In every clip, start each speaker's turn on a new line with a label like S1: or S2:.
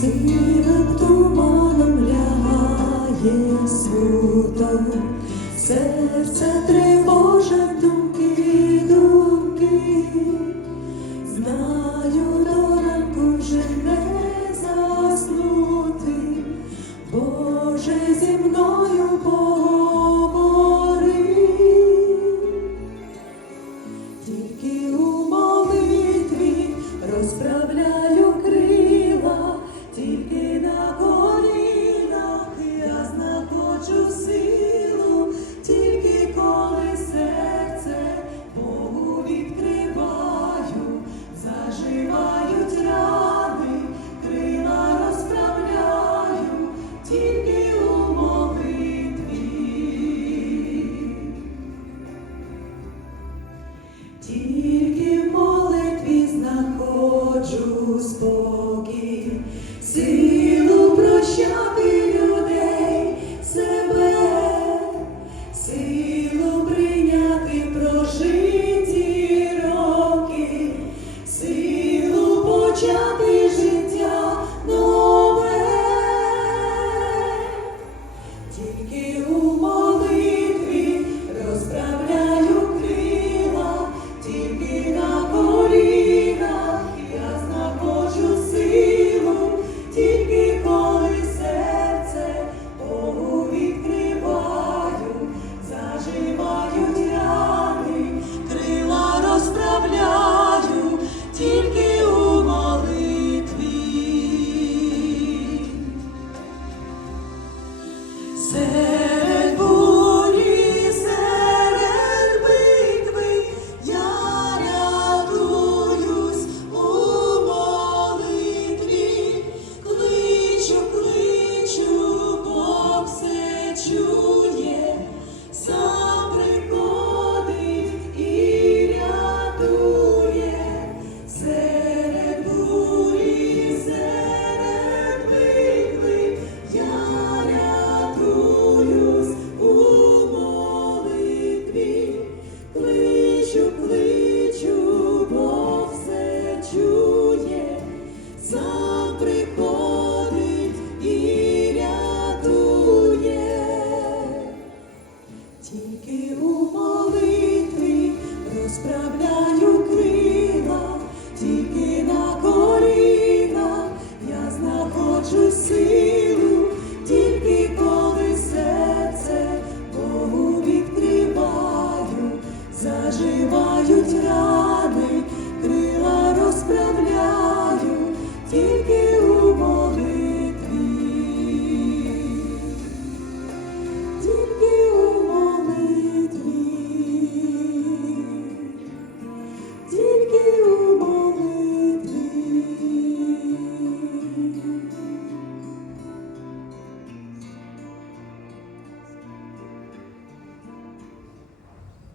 S1: Сивим туманом лягає смуток, серце тривожить думки, думки. Знаю, до ранку вже не заснути, Боже зі мною поговори. Тільки в молитві знаходжу спокій,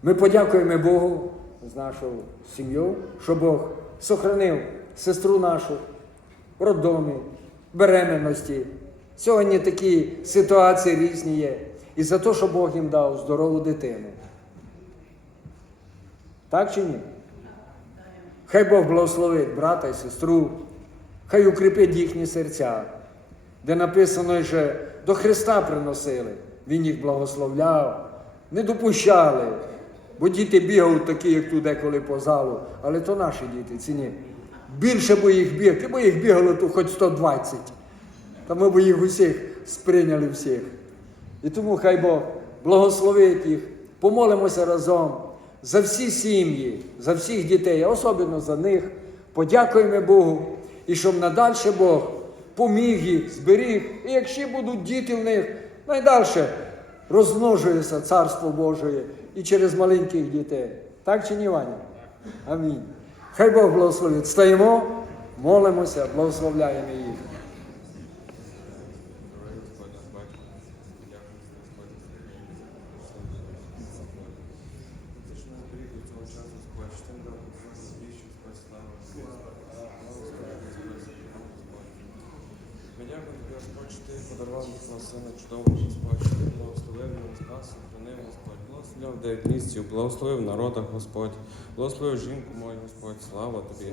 S2: Ми подякуємо Богу з нашою сім'єю, що Бог сохранив сестру нашу в роддомі, беременності. Сьогодні такі ситуації різні є. І за те, що Бог їм дав здорову дитину. Так чи ні? Хай Бог благословить брата і сестру, хай укріпить їхні серця, де написано, що до Христа приносили, Він їх благословляв, не допущали. Бо діти бігають такі, як тут деколи по залу, але то наші діти, ці ні. Більше бо їх бігти, бо їх бігало тут хоч 120. Та ми б їх усіх сприйняли всіх. І тому хай Бог благословить їх, помолимося разом за всі сім'ї, за всіх дітей, особливо за них. Подякуємо Богу, і щоб надальше Бог поміг їх, зберіг. І якщо будуть діти в них, найдальше розмножується Царство Божє і через маленьких дітей. Так чи ні, Ваня? Амінь. Хай Бог благословить. Стаємо, молимося, благословляємо їх.
S3: Нас ти подарував свого сина чудового, Господь, благословив нас, нас, сохранив, Господь, благословив в дев'ять місяців, благословив в народах, Господь, благословив жінку мою, Господь, слава Тобі.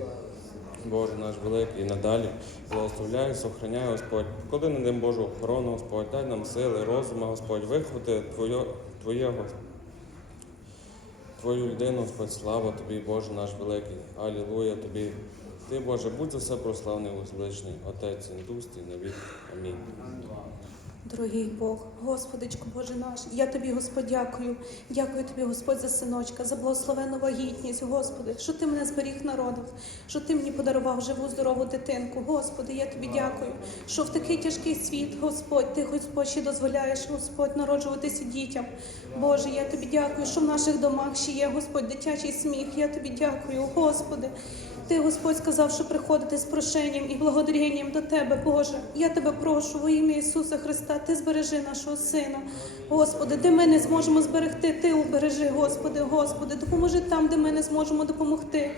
S3: Боже наш великий, і надалі благословляй, сохраняй, Господь. Коли не даємо Божу охорону, Господь, дай нам сили, розуму, Господь, виховати Твоє. Твою людину, Господь, слава Тобі, Боже наш великий. Алілуя Тобі. Ти, Боже, будь за все прославний, возвеличний, Отець і Дух, і навік. Амінь.
S4: Дорогий Бог, Господичко Боже наш, я тобі, Господь, дякую. Дякую тобі, Господь, за синочка, за благословену вагітність, Господи, що ти мене зберіг на що ти мені подарував живу, здорову дитинку. Господи, я тобі дякую, що в такий тяжкий світ, Господь, ти, Господь, ще дозволяєш, Господь, народжуватися дітям. Боже, я тобі дякую, що в наших домах ще є, Господь, дитячий сміх. Я тобі дякую, Господи. Ти, Господь, сказав, що приходити з прошенням і благодарінням до Тебе, Боже. Я тебе прошу во ім'я Ісуса Христа, Ти збережи нашого Сина. Господи, де ми не зможемо зберегти, Ти убережи, Господи, Господи, допоможи там, де ми не зможемо допомогти.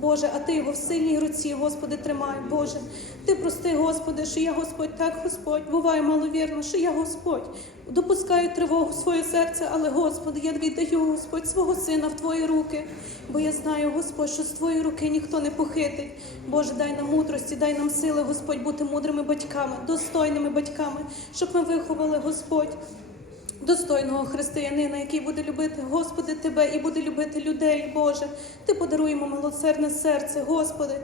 S4: Боже, а ти його в сильній руці, Господи, тримай, Боже. Ти прости, Господи, що я Господь, так, Господь, буває маловірно, що я Господь. Допускаю тривогу в своє серце, але, Господи, я віддаю, Господь, свого сина в Твої руки. Бо я знаю, Господь, що з Твоєї руки ніхто не похитить. Боже, дай нам мудрості, дай нам сили, Господь, бути мудрими батьками, достойними батьками, щоб ми виховали, Господь. Достойного християнина, який буде любити, Господи, Тебе і буде любити людей, Боже. Ти подаруй йому милосердне серце, Господи,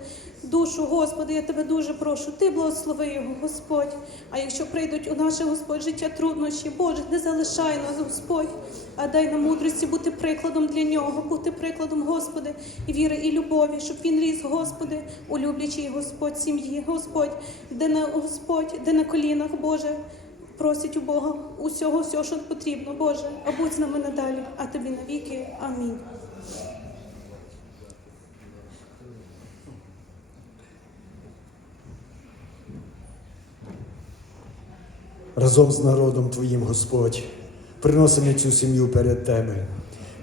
S4: душу, Господи, я тебе дуже прошу. Ти благослови його, Господь. А якщо прийдуть у наше Господь життя труднощі, Боже, не залишай нас, Господь, а дай нам мудрості бути прикладом для нього, бути прикладом, Господи, і віри і любові, щоб він ріс, Господи, у люблячій Господь сім'ї, Господь, де на Господь, де на колінах, Боже. Просять у Бога усього, всього, що потрібно, Боже, а будь з нами надалі, а тобі навіки. Амінь.
S5: разом з народом Твоїм, Господь, приносимо цю сім'ю перед Тебе.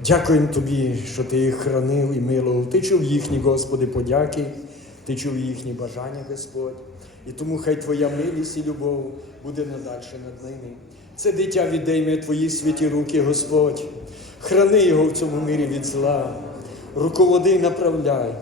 S5: Дякуємо Тобі, що Ти їх хранив і милував. Ти чув їхні, Господи, подяки, Ти чув їхні бажання, Господь. І тому хай Твоя милість і любов буде надальше над ними. Це дитя віддайме Твої святі руки, Господь. Храни його в цьому мирі від зла, руководи направляй.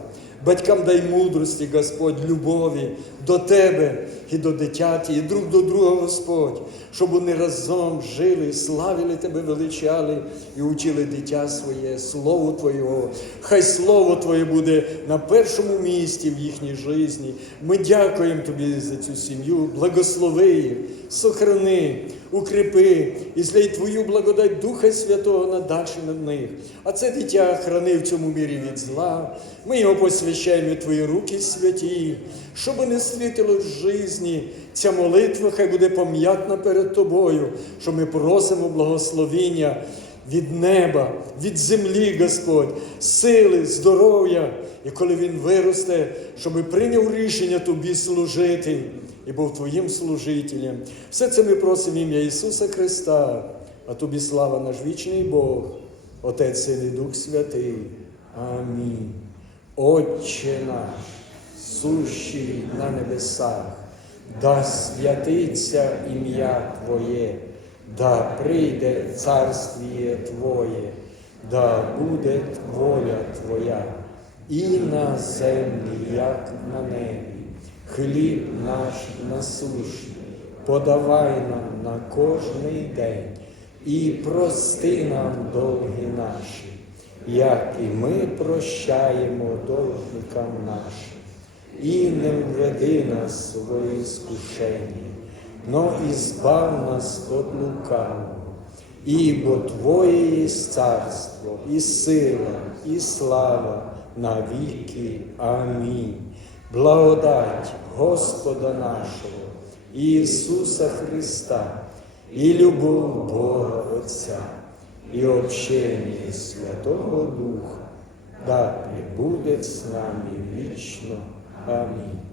S5: Батькам дай мудрості, Господь, любові до Тебе і до дитяті, і друг до друга, Господь, щоб вони разом жили, славили Тебе, величали і учили дитя своє, Слово Твоєго. Хай Слово Твоє буде на першому місці в їхній житті. Ми дякуємо Тобі за цю сім'ю, благослови їх, сохрани, укріпи і злей Твою благодать Духа Святого надальше над них. А це дитя храни в цьому мірі від зла. Ми його посвящаємо Твої руки святі, щоб не світило в житті. Ця молитва хай буде пам'ятна перед Тобою, що ми просимо благословіння від неба, від землі, Господь, сили, здоров'я. І коли він виросте, щоб прийняв рішення тобі служити і був твоїм служителем. Все це ми просимо ім'я Ісуса Христа, а тобі слава наш вічний Бог, Отець Син і Дух Святий. Амінь. Отче наш, сущий на небесах, да святиться ім'я Твоє, да прийде царствіє Твоє, да буде воля Твоя, і на землі, як на небі. Хліб наш насущний, подавай нам на кожний день і прости нам долги наші, як і ми прощаємо должникам нашим. І не введи нас в своє скушення, но і збав нас від лукавого. Ібо Твоє є царство, і сила, і слава на віки. Амінь. Благодать Господа нашого, Ісуса Христа, і любов Бога Отця, і общення Святого Духа, да прибуде з нами вічно. Амінь.